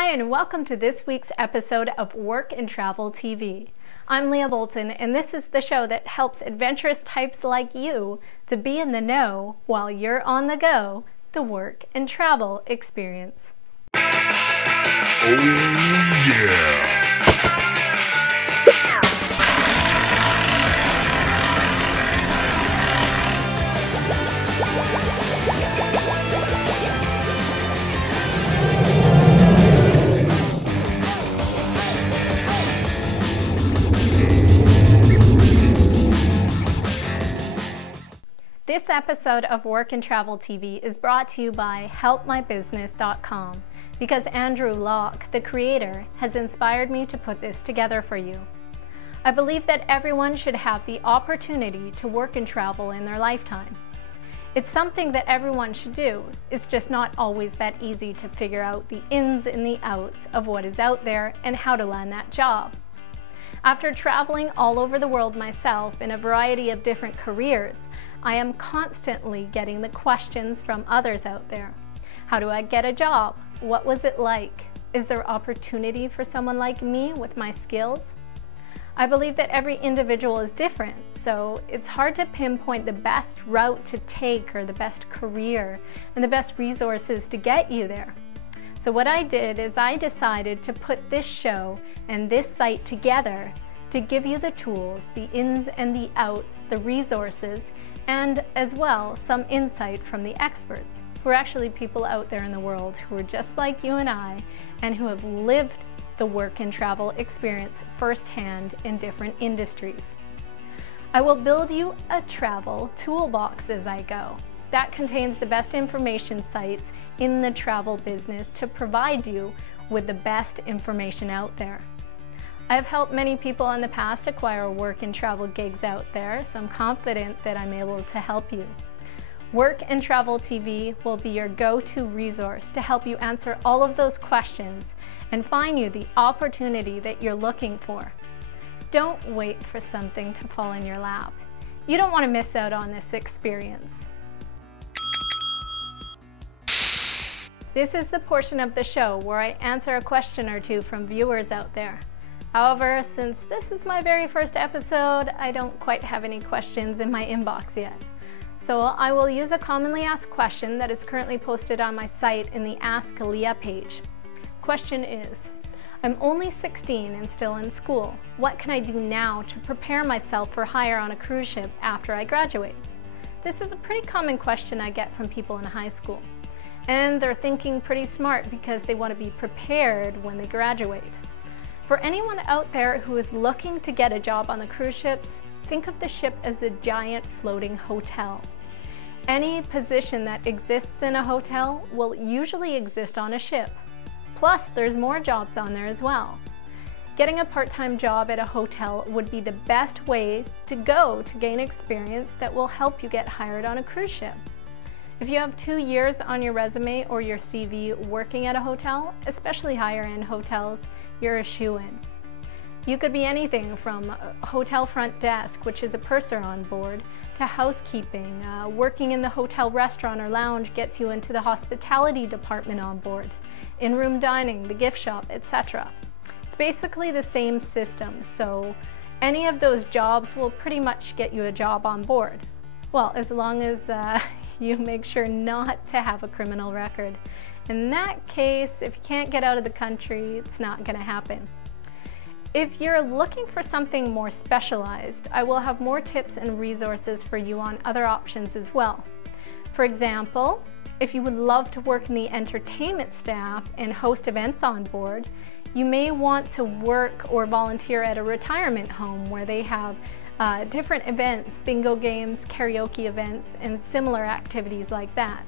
Hi, and welcome to this week's episode of Work and Travel TV. I'm Leah Bolton, and this is the show that helps adventurous types like you to be in the know while you're on the go, the work and travel experience. Oh yeah! This episode of Work and Travel TV is brought to you by HelpMyBusiness.com because Andrew Locke, the creator, has inspired me to put this together for you. I believe that everyone should have the opportunity to work and travel in their lifetime. It's something that everyone should do. It's just not always that easy to figure out the ins and the outs of what is out there and how to land that job. After traveling all over the world myself in a variety of different careers, I am constantly getting the questions from others out there. How do I get a job? What was it like? Is there opportunity for someone like me with my skills? I believe that every individual is different, so it's hard to pinpoint the best route to take or the best career and the best resources to get you there. So what I did is I decided to put this show and this site together to give you the tools, the ins and the outs, the resources, and as well some insight from the experts, who are actually people out there in the world who are just like you and I and who have lived the work and travel experience firsthand in different industries. I will build you a travel toolbox as I go. That contains the best information sites in the travel business to provide you with the best information out there. I have helped many people in the past acquire work and travel gigs out there, so I'm confident that I'm able to help you. Work and Travel TV will be your go-to resource to help you answer all of those questions and find you the opportunity that you're looking for. Don't wait for something to fall in your lap. You don't want to miss out on this experience. This is the portion of the show where I answer a question or two from viewers out there. However, since this is my very first episode, I don't quite have any questions in my inbox yet. So I will use a commonly asked question that is currently posted on my site in the Ask Leah page. Question is, I'm only 16 and still in school. What can I do now to prepare myself for hire on a cruise ship after I graduate? This is a pretty common question I get from people in high school. And they're thinking pretty smart because they want to be prepared when they graduate. For anyone out there who is looking to get a job on the cruise ships, think of the ship as a giant floating hotel. Any position that exists in a hotel will usually exist on a ship. Plus, there's more jobs on there as well. Getting a part-time job at a hotel would be the best way to go to gain experience that will help you get hired on a cruise ship. If you have 2 years on your resume or your CV working at a hotel, especially higher-end hotels, you're a shoo-in. You could be anything from hotel front desk, which is a purser on board, to housekeeping. Working in the hotel restaurant or lounge gets you into the hospitality department on board. In-room dining, the gift shop, etc. It's basically the same system, so any of those jobs will pretty much get you a job on board. Well, as long as you make sure not to have a criminal record. In that case, if you can't get out of the country, it's not going to happen. If you're looking for something more specialized, I will have more tips and resources for you on other options as well. For example, if you would love to work in the entertainment staff and host events on board, you may want to work or volunteer at a retirement home where they have different events, bingo games, karaoke events, and similar activities like that.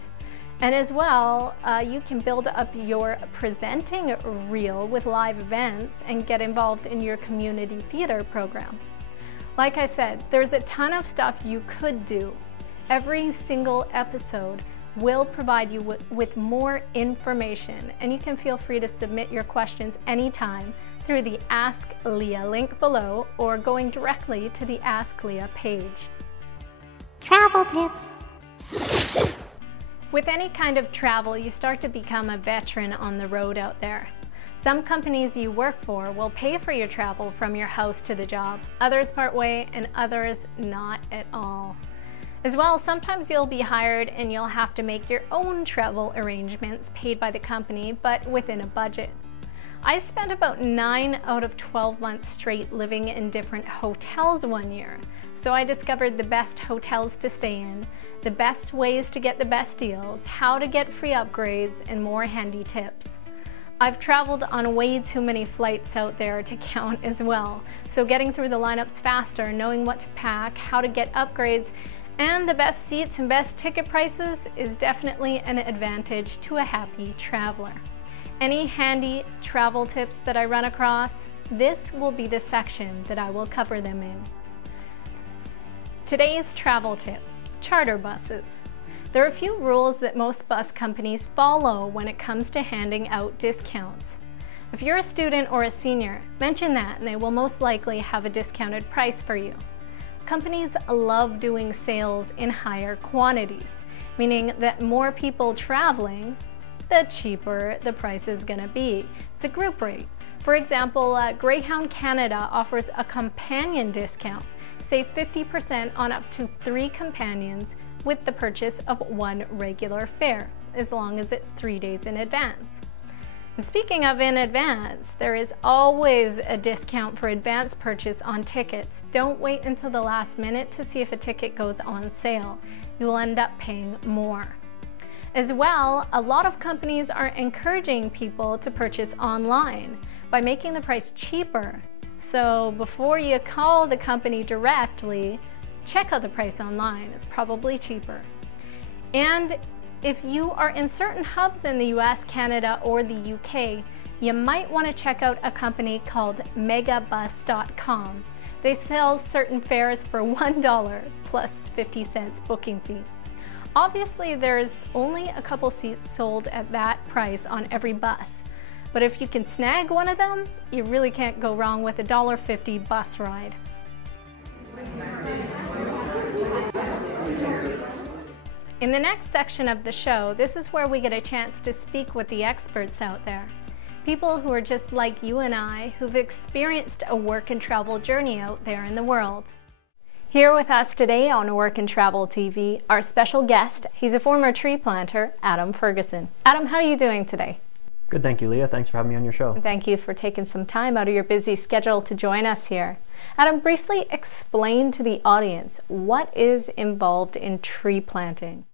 And as well, you can build up your presenting reel with live events and get involved in your community theater program. Like I said, there's a ton of stuff you could do. Every single episode will provide you with more information, and you can feel free to submit your questions anytime through the Ask Leah link below or going directly to the Ask Leah page. Travel tips. With any kind of travel, you start to become a veteran on the road out there. Some companies you work for will pay for your travel from your house to the job, others part way, and others not at all. As well, sometimes you'll be hired and you'll have to make your own travel arrangements paid by the company, but within a budget. I spent about 9 out of 12 months straight living in different hotels one year, so I discovered the best hotels to stay in, the best ways to get the best deals, how to get free upgrades, and more handy tips. I've traveled on way too many flights out there to count as well, so getting through the lineups faster, knowing what to pack, how to get upgrades, and the best seats and best ticket prices is definitely an advantage to a happy traveler. Any handy travel tips that I run across, this will be the section that I will cover them in. Today's travel tip, charter buses. There are a few rules that most bus companies follow when it comes to handing out discounts. If you're a student or a senior, mention that and they will most likely have a discounted price for you. Companies love doing sales in higher quantities, meaning that more people traveling, the cheaper the price is going to be. It's a group rate. For example, Greyhound Canada offers a companion discount. Save 50% on up to 3 companions with the purchase of 1 regular fare, as long as it's 3 days in advance. And speaking of in advance, there is always a discount for advance purchase on tickets. Don't wait until the last minute to see if a ticket goes on sale. You will end up paying more. As well, a lot of companies are encouraging people to purchase online by making the price cheaper. So before you call the company directly, check out the price online. It's probably cheaper. And if you are in certain hubs in the US, Canada, or the UK, you might want to check out a company called megabus.com. They sell certain fares for $1 plus 50 cents booking fee. Obviously, there's only a couple seats sold at that price on every bus. But if you can snag one of them, you really can't go wrong with a $1.50 bus ride. In the next section of the show, this is where we get a chance to speak with the experts out there. People who are just like you and I, who've experienced a work and travel journey out there in the world. Here with us today on Work and Travel TV, our special guest, he's a former tree planter, Adam Ferguson. Adam, how are you doing today? Good, thank you, Leah. Thanks for having me on your show. Thank you for taking some time out of your busy schedule to join us here. Adam, briefly explain to the audience what is involved in tree planting.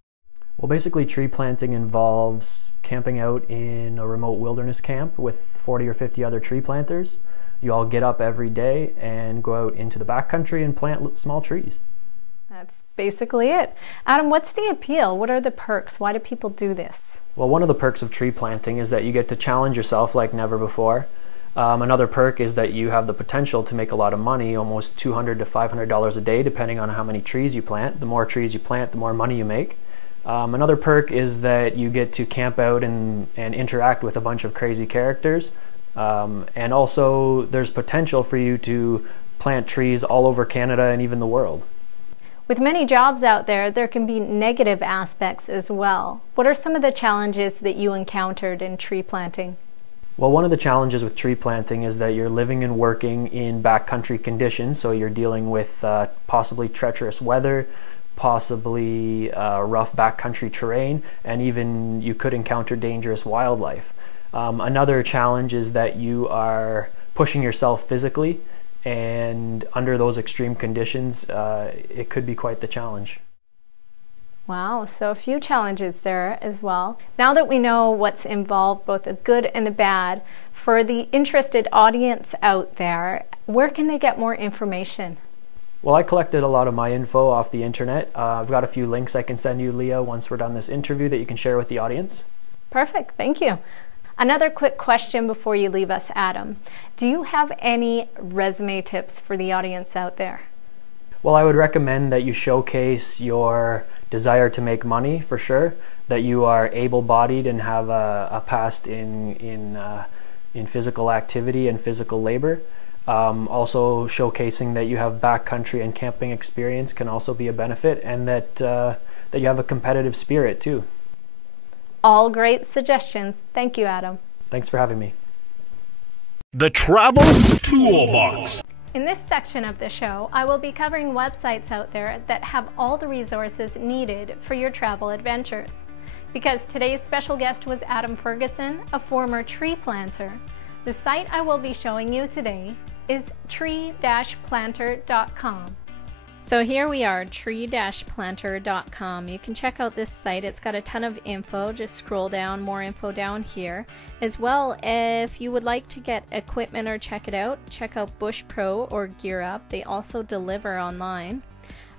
Well, basically, tree planting involves camping out in a remote wilderness camp with 40 or 50 other tree planters. You all get up every day and go out into the backcountry and plant small trees. That's basically it. Adam, what's the appeal? What are the perks? Why do people do this? Well, one of the perks of tree planting is that you get to challenge yourself like never before. Another perk is that you have the potential to make a lot of money, almost $200 to $500 a day, depending on how many trees you plant. The more trees you plant, the more money you make. Another perk is that you get to camp out and interact with a bunch of crazy characters. And also, there's potential for you to plant trees all over Canada and even the world. With many jobs out there, there can be negative aspects as well. What are some of the challenges that you encountered in tree planting? Well, one of the challenges with tree planting is that you're living and working in backcountry conditions, so you're dealing with possibly treacherous weather, possibly rough backcountry terrain, and even you could encounter dangerous wildlife. Another challenge is that you are pushing yourself physically, and under those extreme conditions, it could be quite the challenge. Wow, so a few challenges there as well. Now that we know what's involved, both the good and the bad, for the interested audience out there, where can they get more information? Well, I collected a lot of my info off the internet. I've got a few links I can send you, Leah, once we're done this interview that you can share with the audience. Perfect, thank you. Another quick question before you leave us, Adam. Do you have any resume tips for the audience out there? Well, I would recommend that you showcase your desire to make money, for sure, that you are able-bodied and have a past in physical activity and physical labor. Also showcasing that you have backcountry and camping experience can also be a benefit, and that you have a competitive spirit too. All great suggestions. Thank you, Adam. Thanks for having me. The Travel Toolbox. In this section of the show, I will be covering websites out there that have all the resources needed for your travel adventures. Because today's special guest was Adam Ferguson, a former tree planter. The site I will be showing you today is tree-planter.com. So here we are, tree-planter.com. You can check out this site. It's got a ton of info. Just scroll down, more info down here. As well, if you would like to get equipment or check it out, check out Bush Pro or Gear Up. They also deliver online.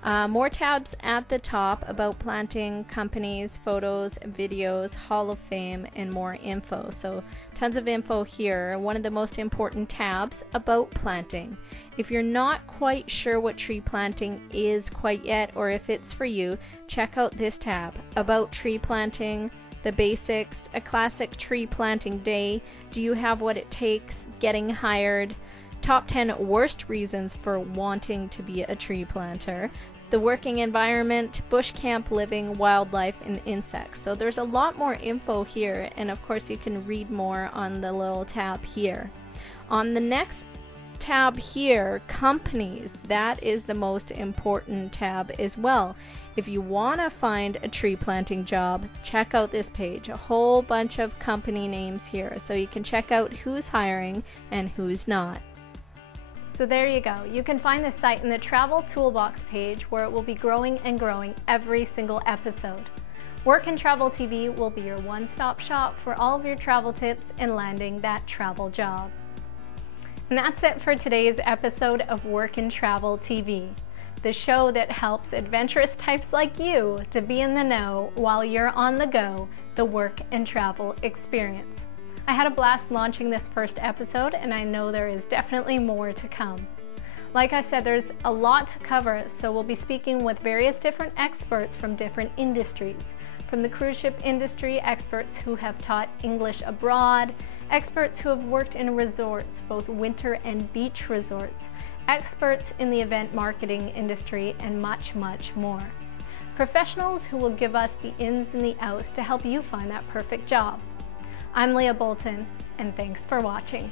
More tabs at the top about planting, companies, photos, videos, Hall of Fame, and more info. So tons of info here. One of the most important tabs about planting. If you're not quite sure what tree planting is quite yet, or if it's for you, check out this tab about tree planting, the basics, a classic tree planting day, do you have what it takes, getting hired, top 10 worst reasons for wanting to be a tree planter, the working environment, bush camp living, wildlife, and insects. So there's a lot more info here, and of course you can read more on the little tab here. On the next tab here, companies, that is the most important tab as well. If you want to find a tree planting job, check out this page. A whole bunch of company names here, so you can check out who's hiring and who's not. So there you go. You can find this site in the Travel Toolbox page, where it will be growing and growing every single episode. Work and Travel TV will be your one-stop shop for all of your travel tips and landing that travel job. And that's it for today's episode of Work and Travel TV, the show that helps adventurous types like you to be in the know while you're on the go, the work and travel experience. I had a blast launching this first episode, and I know there is definitely more to come. Like I said, there's a lot to cover, so we'll be speaking with various different experts from different industries. From the cruise ship industry, experts who have taught English abroad, experts who have worked in resorts, both winter and beach resorts, experts in the event marketing industry, and much, much more. Professionals who will give us the ins and the outs to help you find that perfect job. I'm Leah Bolton, and thanks for watching.